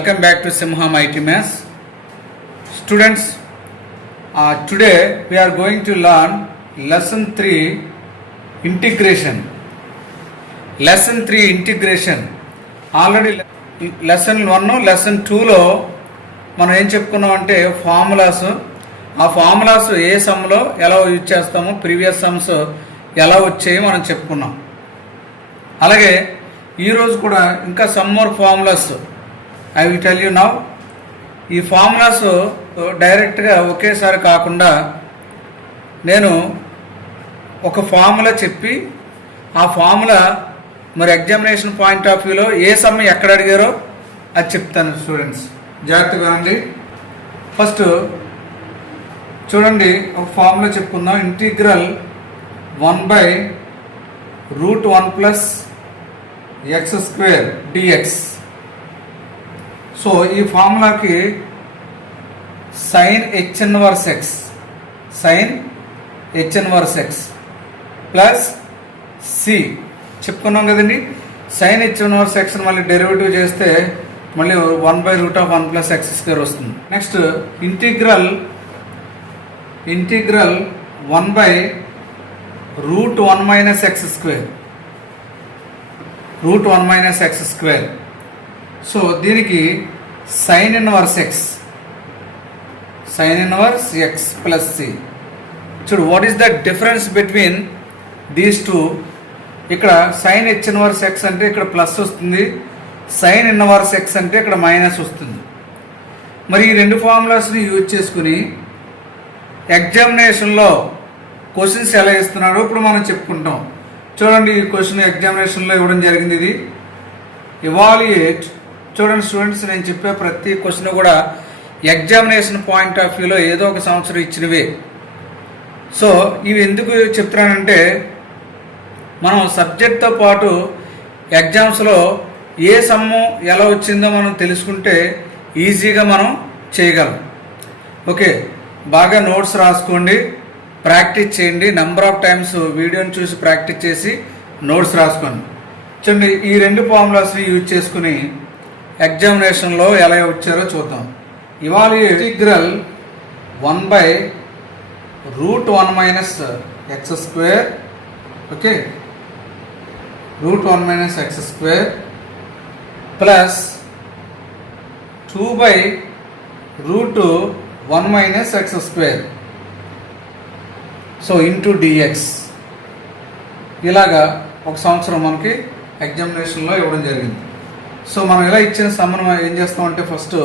Welcome back to Simham IT Maths. Students, today we are going to learn lesson 3 integration. Lesson 3 integration. Already lesson 1, lesson 2లో మనం ఏం చెప్పుకున్నాం అంటే formulas, ఆ formulas ఏ సమ్లో ఎలా use చేస్తామో ప్రీవియస్ సమ్స్ ఎలా వచ్చాయో మనం చెప్పుకున్నాం. అలాగే ఈరోజు కూడా ఇంకా some more formulas I will tell you now. ఈ ఫార్ములాస్ డైరెక్ట్గా ఒకేసారి కాకుండా నేను ఒక ఫార్ములా చెప్పి ఆ ఫార్ములా మరి ఎగ్జామినేషన్ పాయింట్ ఆఫ్ వ్యూలో ఏ సమ్ ఎక్కడ అడిగారో అది చెప్తాను. స్టూడెంట్స్ జాగ్రత్తగా వినండి. ఫస్ట్ చూడండి, ఒక ఫార్ములా చెప్పుకుందాం. Integral 1/√1 + x² dx. సో ఈ ఫార్ములాకి sin h inverse x plus C చెప్పుకున్నాం కదండి. sin h ఇన్వర్స్ x మళ్ళీ డెరివేటివ్ చేస్తే మళ్ళీ 1/√1 + x² వస్తుంది. Next integral 1/√1 - x². సో దీనికి sin inverse x plus C. చూడు, what is the difference between these two? ఇక్కడ sin h ఇన్వర్స్ x అంటే ఇక్కడ ప్లస్ వస్తుంది, sin ఇన్వర్స్ x అంటే ఇక్కడ మైనస్ వస్తుంది. మరి ఈ రెండు ఫార్ములాస్ని యూజ్ చేసుకుని ఎగ్జామినేషన్లో క్వశ్చన్స్ ఎలా ఇస్తున్నాడో ఇప్పుడు మనం చెప్పుకుంటాం. చూడండి, ఈ క్వశ్చన్ ఎగ్జామినేషన్లో ఇవ్వడం జరిగింది. ఇది ఇవాల్యుయేట్. చూడండి స్టూడెంట్స్, నేను చెప్పే ప్రతి క్వశ్చన్ కూడా ఎగ్జామినేషన్ పాయింట్ ఆఫ్ వ్యూలో ఏదో ఒక సంవత్సరం ఇచ్చినవే. సో ఇవి ఎందుకు చెప్తున్నానంటే మనం సబ్జెక్ట్తో పాటు ఎగ్జామ్స్లో ఏ సమ్ము ఎలా వచ్చిందో మనం తెలుసుకుంటే ఈజీగా మనం చేయగలం. ఓకే, బాగా నోట్స్ రాసుకోండి, ప్రాక్టీస్ చేయండి. నెంబర్ ఆఫ్ టైమ్స్ వీడియోని చూసి ప్రాక్టీస్ చేసి నోట్స్ రాసుకోండి. చూడండి, ఈ రెండు ఫార్ములాస్ని యూజ్ చేసుకుని ఎగ్జామినేషన్లో ఎలా వచ్చారో చూద్దాం. ఇవాళ integral 1/√1 - x². Okay, √1 - x² plus 2/√1 - x². So into dx. ఇలాగా ఒక సంవత్సరం మనకి ఎగ్జామినేషన్లో ఇవ్వడం జరిగింది. సో మనం ఇలా ఇచ్చిన సమ్మను ఏం చేస్తామంటే ఫస్ట్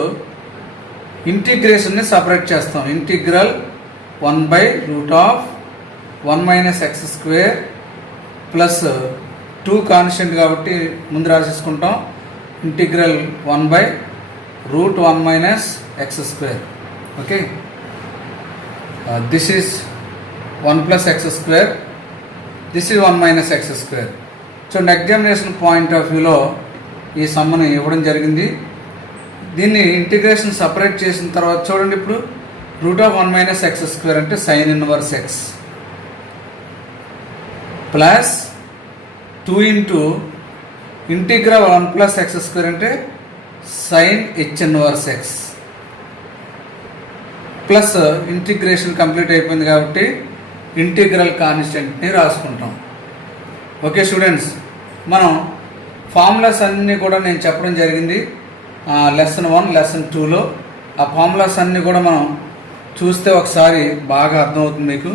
ఇంటిగ్రేషన్ని సపరేట్ చేస్తాం. ఇంటిగ్రల్ 1/√1 - x² ప్లస్ 2 కాన్స్టెంట్ కాబట్టి ముందు రాసేసుకుంటాం. Integral 1/√1 - x². Okay, this is 1 + x², this is 1 - x². చూడండి, ఎగ్జామినేషన్ పాయింట్ ఆఫ్ వ్యూలో ఈ సమ్మని ఇవ్వడం జరిగింది. దీన్ని ఇంటిగ్రేషన్ సపరేట్ చేసిన తర్వాత చూడండి, ఇప్పుడు √1 - x² అంటే sin inverse x plus 2 into integral 1 + x² అంటే sin h inverse x plus integration complete అయిపోయింది కాబట్టి ఇంటిగ్రల్ కాన్స్టెంట్ని రాసుకుంటాం. ఓకే స్టూడెంట్స్, మనం ఫార్ములాస్ అన్నీ కూడా నేను చెప్పడం జరిగింది లెసన్ 1, లెసన్ 2లో. ఆ ఫార్ములాస్ అన్నీ కూడా మనం చూస్తే ఒకసారి బాగా అర్థమవుతుంది మీకు.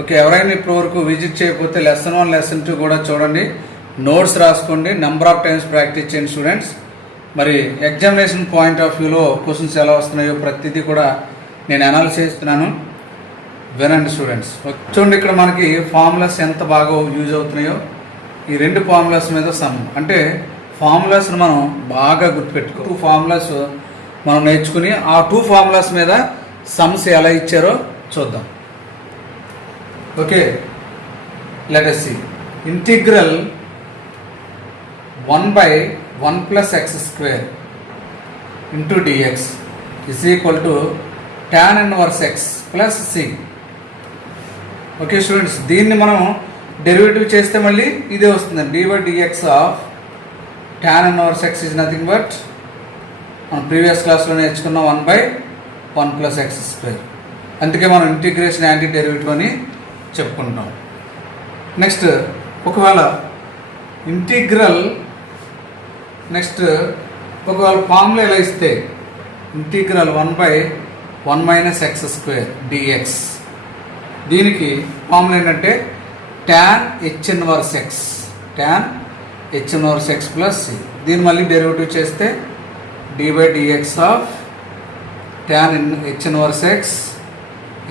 ఓకే, ఎవరైనా ఇప్పటివరకు విజిట్ చేయకపోతే లెసన్ 1, లెసన్ 2 కూడా చూడండి, నోట్స్ రాసుకోండి, నెంబర్ ఆఫ్ టైమ్స్ ప్రాక్టీస్ చేయండి స్టూడెంట్స్. మరి ఎగ్జామినేషన్ పాయింట్ ఆఫ్ వ్యూలో క్వశ్చన్స్ ఎలా వస్తున్నాయో ప్రతిదీ కూడా నేను అనాలిసిస్ చేస్తున్నాను, వినండి స్టూడెంట్స్. చూడండి, ఇక్కడ మనకి ఫార్ములాస్ ఎంత బాగా యూజ్ అవుతున్నాయో. ఈ రెండు ఫార్ములాస్ మీద సమ్ అంటే ఫార్ములాస్ని మనం బాగా గుర్తుపెట్టుకో. 2 ఫార్ములాస్ మనం నేర్చుకుని ఆ 2 ఫార్ములాస్ మీద సమ్స్ ఎలా ఇచ్చారో చూద్దాం. Okay, let us see. Integral 1/1 + x² into dx is equal to tan inverse x plus c. Okay students, దీన్ని మనం డెరివేటివ్ చేస్తే మళ్ళీ ఇదే వస్తుందండి. dy/dx of tan inverse x is nothing but మనం ప్రీవియస్ క్లాస్లో నేర్చుకున్న 1/1+x². అందుకే మనం ఇంటిగ్రేషన్ యాంటీ డెరివేటివ్ అని చెప్పుకుంటాం. నెక్స్ట్ ఒకవేళ ఫార్ములా ఎలా ఇస్తే ఇంటిగ్రల్ 1/1 - x² దీనికి ఫార్ములా ఏంటంటే tan h inverse x plus c. దీన్ని మళ్ళీ డెరివేటివ్ చేస్తే d/dx of tan h inverse x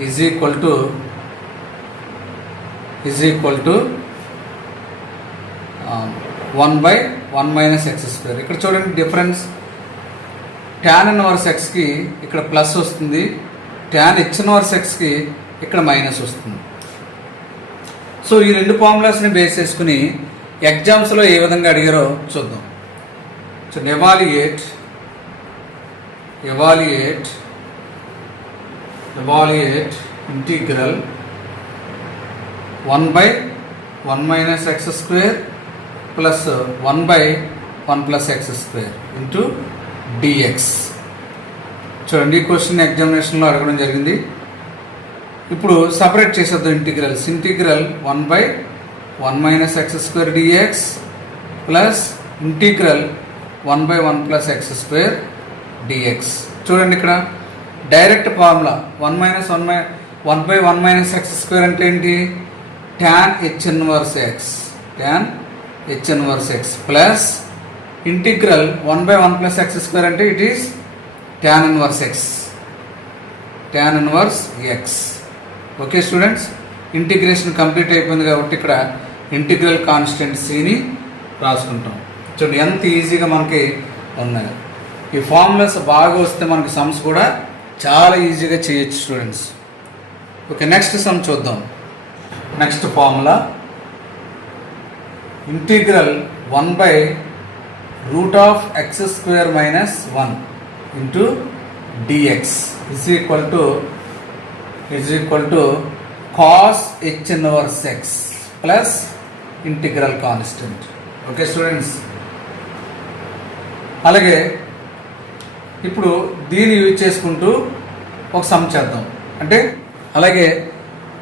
is equal to 1/1 - x². ఇక్కడ చూడండి డిఫరెన్స్. tan ఇన్వర్స్ xకి ఇక్కడ ప్లస్ వస్తుంది, tan h ఇన్వర్స్ xకి ఇక్కడ మైనస్ వస్తుంది. సో ఈ రెండు ఫార్ములాస్ని బేస్ చేసుకుని ఎగ్జామ్స్లో ఏ విధంగా అడిగారో చూద్దాం. So evaluate 1/1 - x² plus 1/1+x² into dx. చూడండి ఈ క్వశ్చన్ ఎగ్జామినేషన్లో అడగడం జరిగింది. ఇప్పుడు సపరేట్ చేసేద్దాం integrals. Integral 1/1 - x² dx plus integral 1/1+x² dx. చూడండి ఇక్కడ డైరెక్ట్ ఫార్ములా 1/1 - x² అంటే ఏంటి? tan h inverse x plus integral 1/1+x² అంటే it is tan inverse x. Okay students, integration complete అయిపోయింది కాబట్టి ఇక్కడ ఇంటిగ్రల్ కాన్స్టెంట్ సిని రాసుకుంటాం. చూడండి ఎంత ఈజీగా మనకి ఉన్నాయి. ఈ ఫార్ములాస్ బాగా వస్తే మనకి సమ్స్ కూడా చాలా ఈజీగా చేయొచ్చు స్టూడెంట్స్. ఓకే, నెక్స్ట్ సమ్ చూద్దాం. Next formula integral 1/√x² - 1 into dx is equal to cos h inverse x plus integral constant. Okay students, అలాగే ఇప్పుడు దీన్ని యూజ్ చేసుకుంటూ ఒక సమ్ చేద్దాం. అంటే అలాగే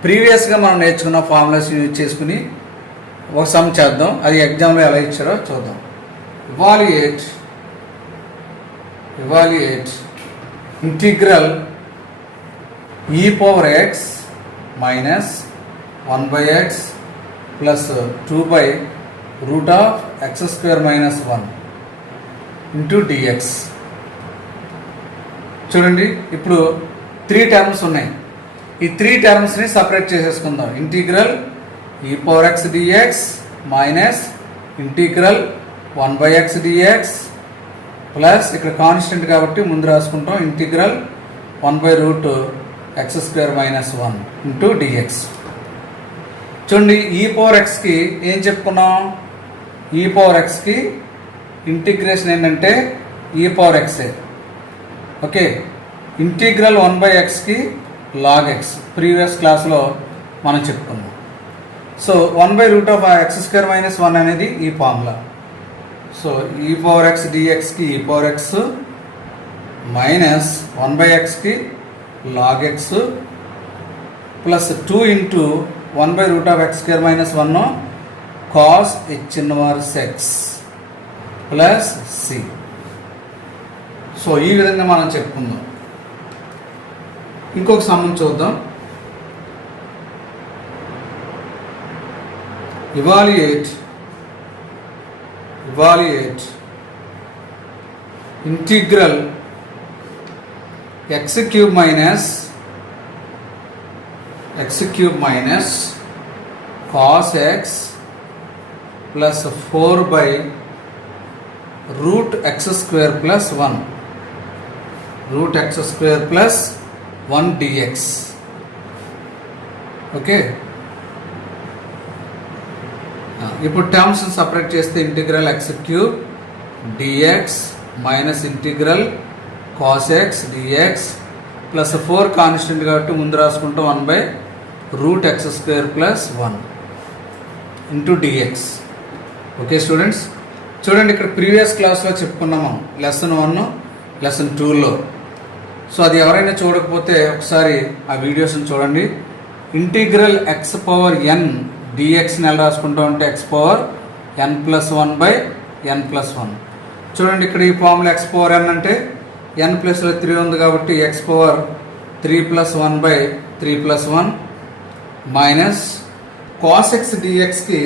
ప్రీవియస్గా మనం నేర్చుకున్న ఫార్ములాస్ యూజ్ చేసుకుని ఒక సమ్ చేద్దాం. అది ఎగ్జామ్లో ఎలా ఇచ్చారో చూద్దాం. Evaluate integral e⁻x - 1/x plus 2/√x² - 1 into dx. చూడండి ఇప్పుడు 3 టర్మ్స్ ఉన్నాయి. ఈ 3 టర్మ్స్ని సపరేట్ చేసేసుకుందాం. Integral e⁻x dx minus integral 1/x dx plus ఇక్కడ కాన్స్టెంట్ కాబట్టి ముందు రాసుకుంటాం ఇంటిగ్రల్ 1/√x² - 1 ఇంటూ dx. చూడండి e⁻xకి ఏం చెప్పుకున్నాం? e⁻xకి ఇంటిగ్రేషన్ ఏంటంటే e⁻x. ఓకే, ఇంటిగ్రల్ 1/xకి log x ప్రీవియస్ క్లాస్లో మనం చెప్పుకున్నాం. సో 1/√x² - 1 అనేది ఈ ఫార్ములా. సో e⁻x dxకి e⁻x మైనస్ 1/xకి log x plus 2 into 1/√x² - 1 cos h inverse x plus c. So ఈ విధంగా మనం చెప్పుకుందాం. ఇంకొక సమ్మం చూద్దాం. Evaluate integral x³ minus cos x plus 4/√x² plus 1 √x² plus 1 dx. Okay, ఇప్పుడు టర్మ్స్ సపరేట్ చేస్తే integral x³ dx minus integral cos x dx plus 4 constant కాబట్టి ముందు రాసుకుంటాం 1/√x² plus 1 into dx. Okay students, చూడండి ఇక్కడ previous క్లాస్లో చెప్పుకున్నాము lesson 1 lesson 2లో. సో అది ఎవరైనా చూడకపోతే ఒకసారి ఆ వీడియోస్ని చూడండి. ఇంటిగ్రల్ ఎక్స్ పవర్ ఎన్ డిఎక్స్ని ఎలా రాసుకుంటాం అంటే ఎక్స్ పవర్ n+1/n+1. చూడండి ఇక్కడ ఈ ఫార్ములా ఎక్స్ పవర్ ఎన్ అంటే n ప్లస్లో 3 ఉంది కాబట్టి x power 3+1/3+1 minus cos x డిఎక్స్కి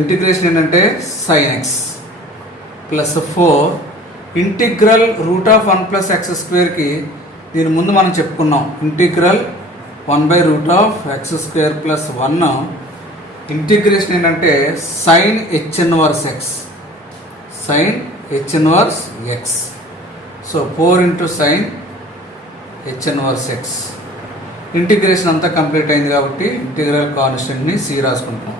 ఇంటిగ్రేషన్ ఏంటంటే సైన్ ఎక్స్ ప్లస్ 4 ఇంటిగ్రల్ √1+x²కి దీని ముందు మనం చెప్పుకున్నాం ఇంటిగ్రల్ 1/√x² + 1 ఇంటిగ్రేషన్ ఏంటంటే sine h inverse x. So 4 × sine h inverse x. Integration అంతా కంప్లీట్ అయింది కాబట్టి ఇంటిగ్రల్ కాన్స్టెంట్ని c రాసుకుంటాం.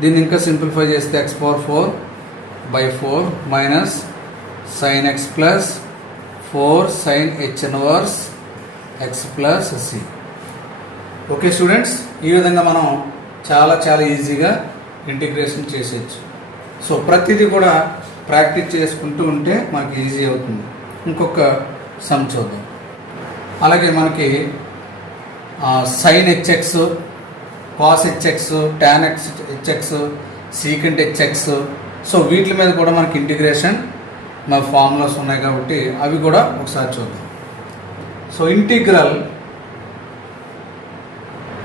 దీన్ని ఇంకా సింప్లిఫై చేస్తే x⁴/4 minus sine x plus 4 sine h inverse x plus c. Okay students, ఈ విధంగా మనం చాలా ఈజీగా ఇంటిగ్రేషన్ చేసేయచ్చు. సో ప్రతిదీ కూడా ప్రాక్టీస్ చేసుకుంటూ ఉంటే మనకి ఈజీ అవుతుంది. ఇంకొక సమ్ చూద్దాం. అలాగే మనకి sine hx, cos hx, tan hx, secant hx, so వీటి మీద కూడా మనకి ఇంటిగ్రేషన్ మన ఫార్ములాస్ ఉన్నాయి కాబట్టి అవి కూడా ఒకసారి చూద్దాం. So integral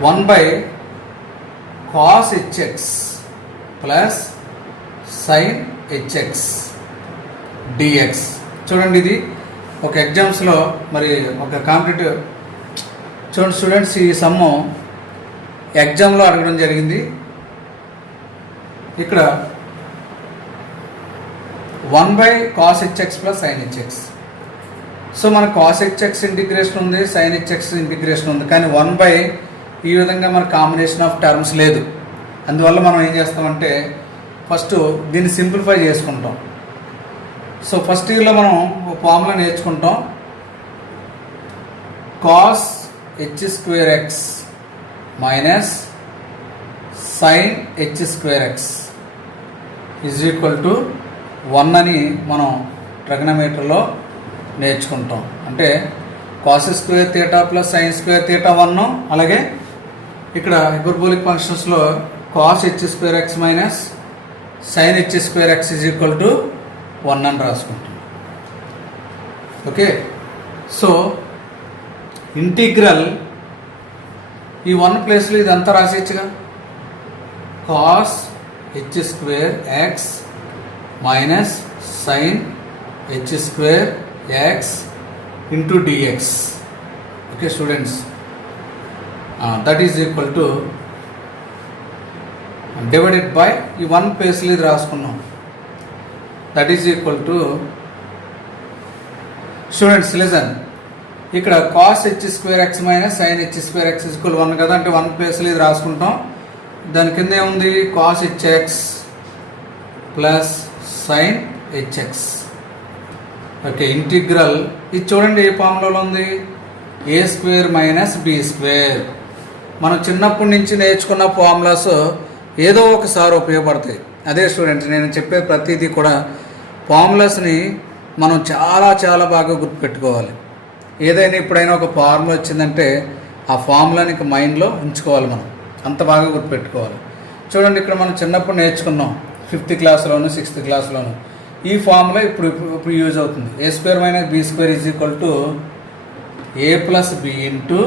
1/cos hx plus sine hx dx. చూడండి ఇది ఒక ఎగ్జామ్స్లో మరి ఒక కాంపిటేటివ్ చూడండి స్టూడెంట్స్, ఈ సమ్ము ఎగ్జామ్లో అడగడం జరిగింది. ఇక్కడ 1/cos hx plus sine hx. So మన cos hx ఇంటిగ్రేషన్ ఉంది, సైన్ hx ఇంటిగ్రేషన్ ఉంది, కానీ 1/ ఈ విధంగా మన కాంబినేషన్ ఆఫ్ టర్మ్స్ లేదు. అందువల్ల మనం ఏం చేస్తామంటే ఫస్ట్ దీన్ని సింప్లిఫై చేసుకుంటాం. సో ఫస్ట్ ఇయర్లో మనం ఒక ఫార్ములా నేర్చుకుంటాం. cos h² x minus sine h² x = 1 అని మనం ట్రిగనోమెట్రీలో నేర్చుకుంటాం. అంటే cos² θ ప్లస్ sin² θ 1. అలాగే ఇక్కడ హైపర్బోలిక్ ఫంక్షన్స్లో cos h² x minus sin h² x = 1 అని రాసుకుంటాం. ఓకే, సో ఇంటిగ్రల్ ఈ 1 ప్లేస్లో ఇదంతా రాసేయచ్చుగా. cos h² x minus sine h² x into dx. Okay students, that is equal to divided by ఈ 1 ప్లేస్లో ఇది రాసుకున్నాం. That is equal to students listen, ఇక్కడ cos h² x minus sine h² x = 1 కదా, అంటే 1 ప్లేస్లో ఇది రాసుకుంటాం. దాని కింద ఏముంది cos hx plus sine hx. Okay, integral ఇది చూడండి ఏ ఫార్ములాలో ఉంది, a² మైనస్ b². మనం చిన్నప్పటి నుంచి నేర్చుకున్న ఫార్ములాస్ ఏదో ఒకసారి ఉపయోగపడతాయి. అదే స్టూడెంట్స్ నేను చెప్పే ప్రతిదీ కూడా ఫార్ములాస్ని మనం చాలా బాగా గుర్తుపెట్టుకోవాలి. ఏదైనా ఇప్పుడైనా ఒక ఫార్ములా వచ్చిందంటే ఆ ఫార్ములాని మైండ్లో ఉంచుకోవాలి, మనం అంత బాగా గుర్తుపెట్టుకోవాలి. చూడండి ఇక్కడ మనం చిన్నప్పుడు నేర్చుకున్నాం 5th క్లాస్లోను 6th క్లాస్లోను. ఈ ఫార్ములా ఇప్పుడు యూజ్ అవుతుంది. a² minus b² = a plus b into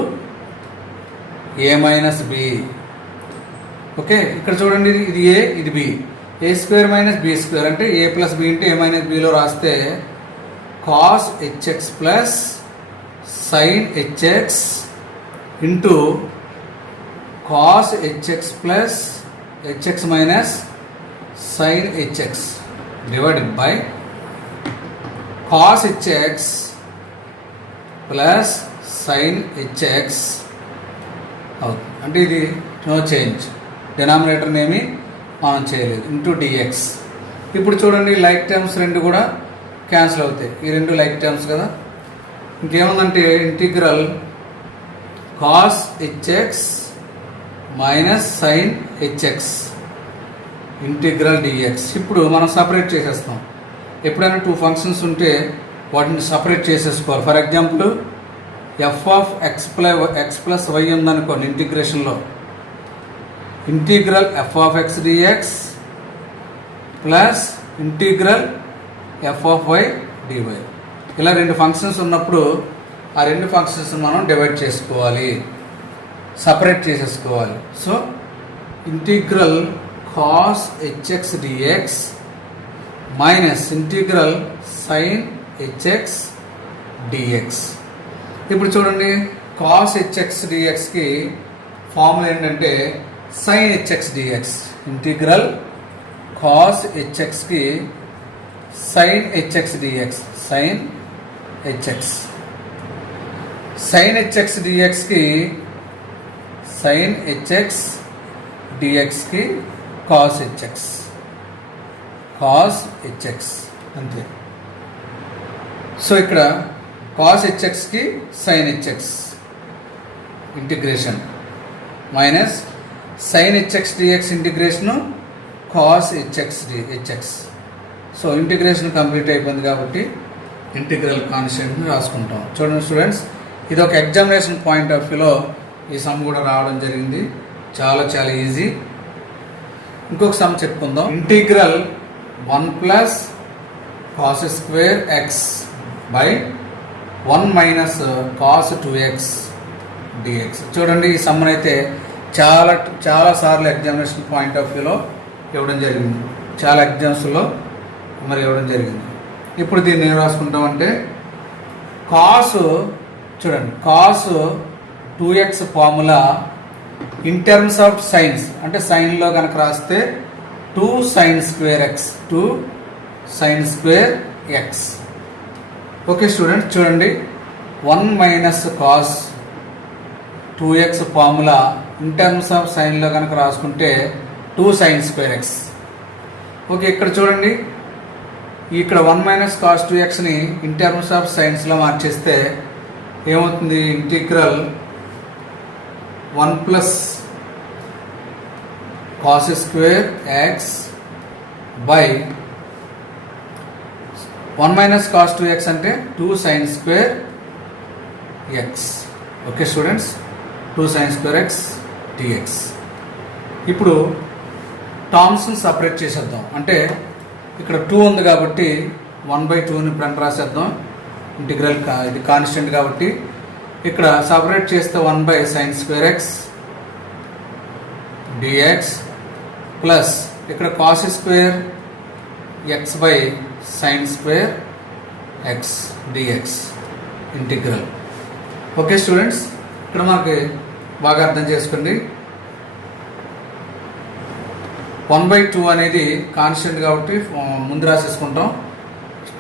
a minus b. Okay, ఇక్కడ చూడండి ఇది a ఇది b. a² మైనస్ b² అంటే a plus b into a minus bలో రాస్తే cos hx plus sine hx into cos hx plus hx minus sine hx divided by cos hx plus sine hx అవుతుంది. అంటే ఇది no change, డినామినేటర్ని ఏమి మనం చేయలేదు, into dx. ఇప్పుడు చూడండి లైక్ టర్మ్స్ రెండు కూడా క్యాన్సిల్ అవుతాయి. ఈ రెండు లైక్ టర్మ్స్ కదా. ఇంకేముందంటే integral cos hx minus sine hx integral dx. ఇప్పుడు మనం సపరేట్ చేసేస్తాం. ఎప్పుడైనా 2 ఫంక్షన్స్ ఉంటే వాటిని సపరేట్ చేసేసుకోవాలి. For example f of x plus y ఉందనుకోండి ఇంటిగ్రేషన్లో, integral f of x dx plus integral f of y dy. ఇలా రెండు ఫంక్షన్స్ ఉన్నప్పుడు ఆ రెండు ఫంక్షన్స్ మనం డివైడ్ చేసుకోవాలి, సపరేట్ చేసేసుకోవాలి. So integral cos hx dx minus integral sine hx dx. ఇప్పుడు చూడండి, కాస్ హెచ్ఎక్స్ డిఎక్స్కి ఫార్ములా ఏంటంటే sine hx dx. Integral cos హెచ్ఎక్స్కి sine hx dx, sine hx. Sine hx డిఎక్స్కి సైన్ హెచ్ఎక్స్ డిఎక్స్కి కాస్ హెచ్ఎక్స్, కాస్ హెచ్ఎక్స్ అంతే. So ఇక్కడ cos హెచ్ఎక్స్కి sine hx integration minus sine hx dx integration cos hx. So integration complete అయిపోయింది కాబట్టి integral కాన్స్టెంట్ని రాసుకుంటాం. చూడండి స్టూడెంట్స్, ఇది ఒక ఎగ్జామినేషన్ పాయింట్ ఆఫ్ వ్యూలో ఈ సమ్ కూడా రావడం జరిగింది. చాలా చాలా ఈజీ. ఇంకొక సమ్ చెప్పుకుందాం. Integral 1 plus cos square x by 1 minus cos 2x dx. చూడండి, ఈ సమ్మన్ అయితే చాలా సార్లు ఎగ్జామినేషన్ పాయింట్ ఆఫ్ వ్యూలో ఇవ్వడం జరిగింది, చాలా ఎగ్జామ్స్లో మరి ఇవ్వడం జరిగింది. ఇప్పుడు దీన్ని ఏం రాసుకుంటామంటే కాస్, చూడండి cos 2x formula in terms of sines, అంటే సైన్లో కనుక రాస్తే 2 sine square x, 2 sine square x. Okay student, చూడండి 1 minus cos 2x formula in terms of సైన్లో కనుక రాసుకుంటే 2 సైన్ స్క్వేర్ ఎక్స్. ఓకే, ఇక్కడ చూడండి, ఇక్కడ 1 మైనస్ కాస్ 2xని ఇన్ టర్మ్స్ ఆఫ్ సైన్స్లో మార్చేస్తే ఏమవుతుంది? Integral 1 plus cos square x by 1 minus cos 2x అంటే 2 sine square x. Okay students, 2 sine square x dx. ఇప్పుడు టర్మ్స్ని సపరేట్ చేసేద్దాం. అంటే ఇక్కడ 2 ఉంది కాబట్టి 1/2ని ఇప్పుడు రాసేద్దాం. ఇంటిగ్రల్ ఇది కాన్స్టెంట్ కాబట్టి ఇక్కడ సపరేట్ చేస్తే 1 by sine square x dx plus ఇక్కడ cos square x by sine square x dx integral. Okay students, ఇక్కడ మనకి బాగా అర్థం చేసుకోండి. 1/2 అనేది కాన్స్టెంట్ కాబట్టి ముందు రాసేసుకుంటాం,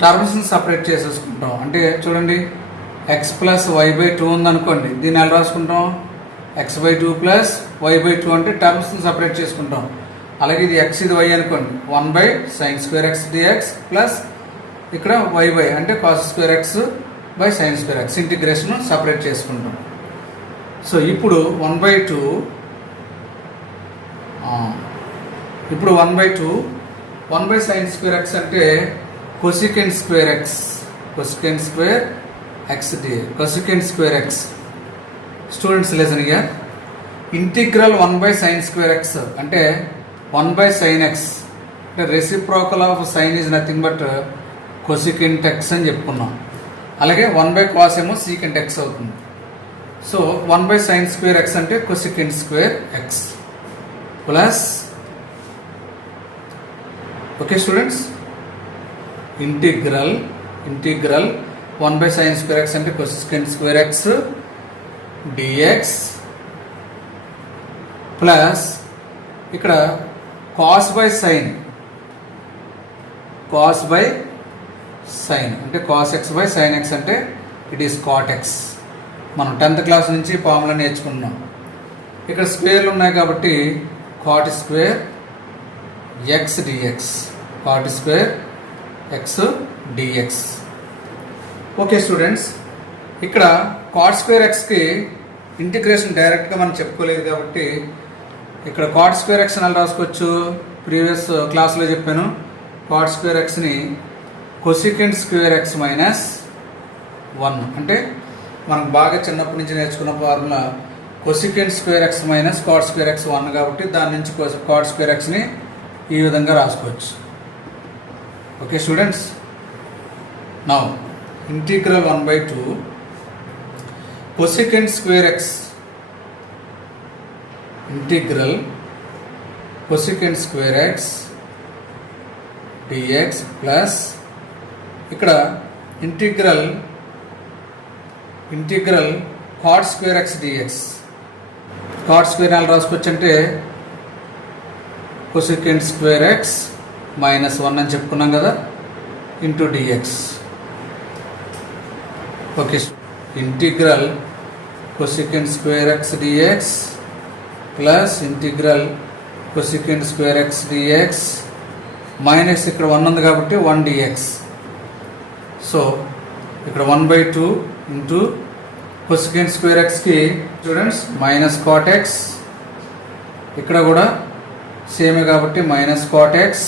టర్మ్స్ని సపరేట్ చేసేసుకుంటాం. అంటే చూడండి, ఎక్స్ ప్లస్ y/2 ఉందనుకోండి, దీన్ని ఎలా రాసుకుంటాం? x/2 ప్లస్ y/2 అంటే టర్మ్స్ని సపరేట్ చేసుకుంటాం. అలాగే ఇది x ఇది y అనుకోండి, 1 by sine square x dx plus ఇక్కడ y అంటే cos square x by sine square x integration separate చేసుకుంటాం. సో ఇప్పుడు 1/2 1 బై సైన్ స్క్వేర్ ఎక్స్ అంటే cosecant square x, cosecant square x d cosecant square x. Students listen here, integral 1 by sine square x అంటే 1 by sine x, అంటే reciprocal of sine is nothing but cosecant x అని చెప్పుకున్నాం. అలాగే 1 by cos ఏమో secant x అవుతుంది. So 1 by sine square x అంటే cosecant square x plus, okay students, integral 1 by sine square x అంటే cosecant square x dx plus ఇక్కడ cos by sine అంటే cos x by sine x అంటే it is cot x. మనం 10th class నుంచి formula నేర్చుకున్నాం. ఇక్కడ స్క్వేర్లు ఉన్నాయి కాబట్టి cot square x dx, cot square x dx. Okay students, ఇక్కడ కాట్ స్క్వేర్ ఎక్స్కి ఇంటిగ్రేషన్ డైరెక్ట్గా మనం చెప్పుకోలేదు కాబట్టి ఇక్కడ కాట్ స్క్వేర్ ఎక్స్ అని రాసుకోవచ్చు. ప్రీవియస్ క్లాస్లో చెప్పాను, కాట్ స్క్వేర్ ఎక్స్ని కొసికెంట్ స్క్వేర్ ఎక్స్ మైనస్ 1 అంటే మనకు బాగా చిన్నప్పటి నుంచి నేర్చుకున్న formula cosecant square x minus cot square x 1 కాబట్టి దాని నుంచి కాట్ స్క్వేర్ ఎక్స్ని ఈ విధంగా రాసుకోవచ్చు. Okay students, now integral 1/2 cosecant square x integral cosecant square x dx plus ఇక్కడ integral cot square x dx. Cot square ఎలా రాసుకోవచ్చు అంటే కొసికెంట్ స్క్వేర్ ఎక్స్ మైనస్ 1 అని చెప్పుకున్నాం కదా into dx. Okay, integral cosecant square x dx plus integral cosecant square x dx minus ఇక్కడ 1 ఉంది కాబట్టి 1 dx. సో ఇక్కడ 1/2 ఇంటూ కొసికెంట్ స్క్వేర్ ఎక్స్కి స్టూడెంట్స్ మైనస్ కాట్ ఎక్స్, ఇక్కడ కూడా సేమే కాబట్టి minus cot x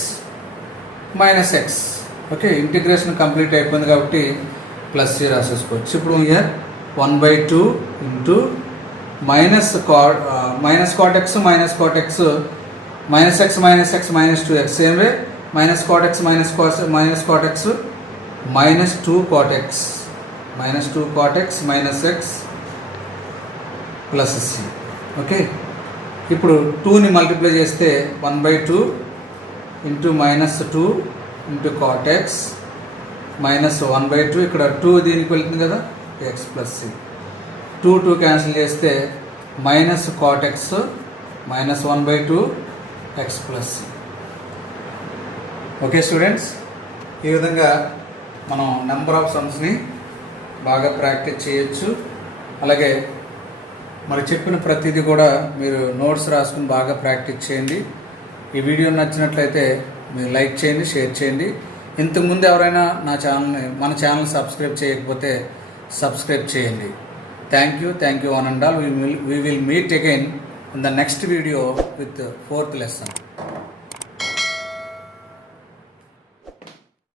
minus x. Okay, integration complete అయిపోయింది కాబట్టి ప్లస్ c రాసేసుకోవచ్చు. ఇప్పుడు ఇయర్ 1/2 into minus cot x minus cot x minus x minus x minus 2x same way minus cot x minus cot x minus 2 cot x minus x plus c. Okay, ఇప్పుడు 2ని multiply చేస్తే 1/2 into minus 2 into cot x minus 1/2 ఇక్కడ 2 దీనికి వెళ్తుంది కదా x plus c. 2 cancel చేస్తే minus cot x minus 1/2 x plus c. Okay students, ఈ విధంగా మనం నెంబర్ ఆఫ్ సమ్స్ని బాగా ప్రాక్టీస్ చేయొచ్చు. అలాగే మరి చెప్పిన ప్రతిదీ కూడా మీరు నోట్స్ రాసుకుని బాగా ప్రాక్టీస్ చేయండి. ఈ వీడియో నచ్చినట్లయితే మీరు లైక్ చేయండి, షేర్ చేయండి. ఇంతకుముందు ఎవరైనా మన ఛానల్ సబ్స్క్రైబ్ చేయకపోతే సబ్స్క్రైబ్ చేయండి. Thank you one and all. We will meet again in the next video with the 4th lesson.